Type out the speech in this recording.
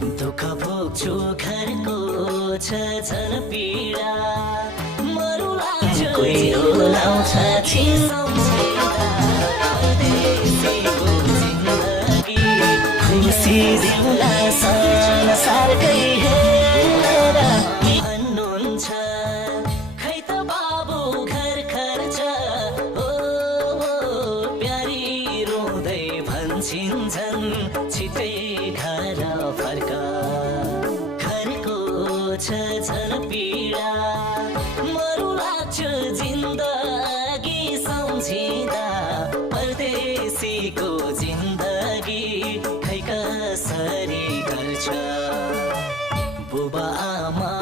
दुःख भोग्छु घरको छ झन पीडा मरु लाग्छ कोही रुलाउँछ परदेशीको जिन्दगी खुसी जिउला संसारकै हेरेर भन्नुहुन्छ खै त बाबु घर खर्च ओ प्यारी रुँदै भन्छिन्छन् छिटै घर फर्क घरको छ झन पीडा मरु लाग्छ जिन्दगी सम्झिँदा परदेशीको जिन्दगी खै कसरी गर्छ बुबा आमा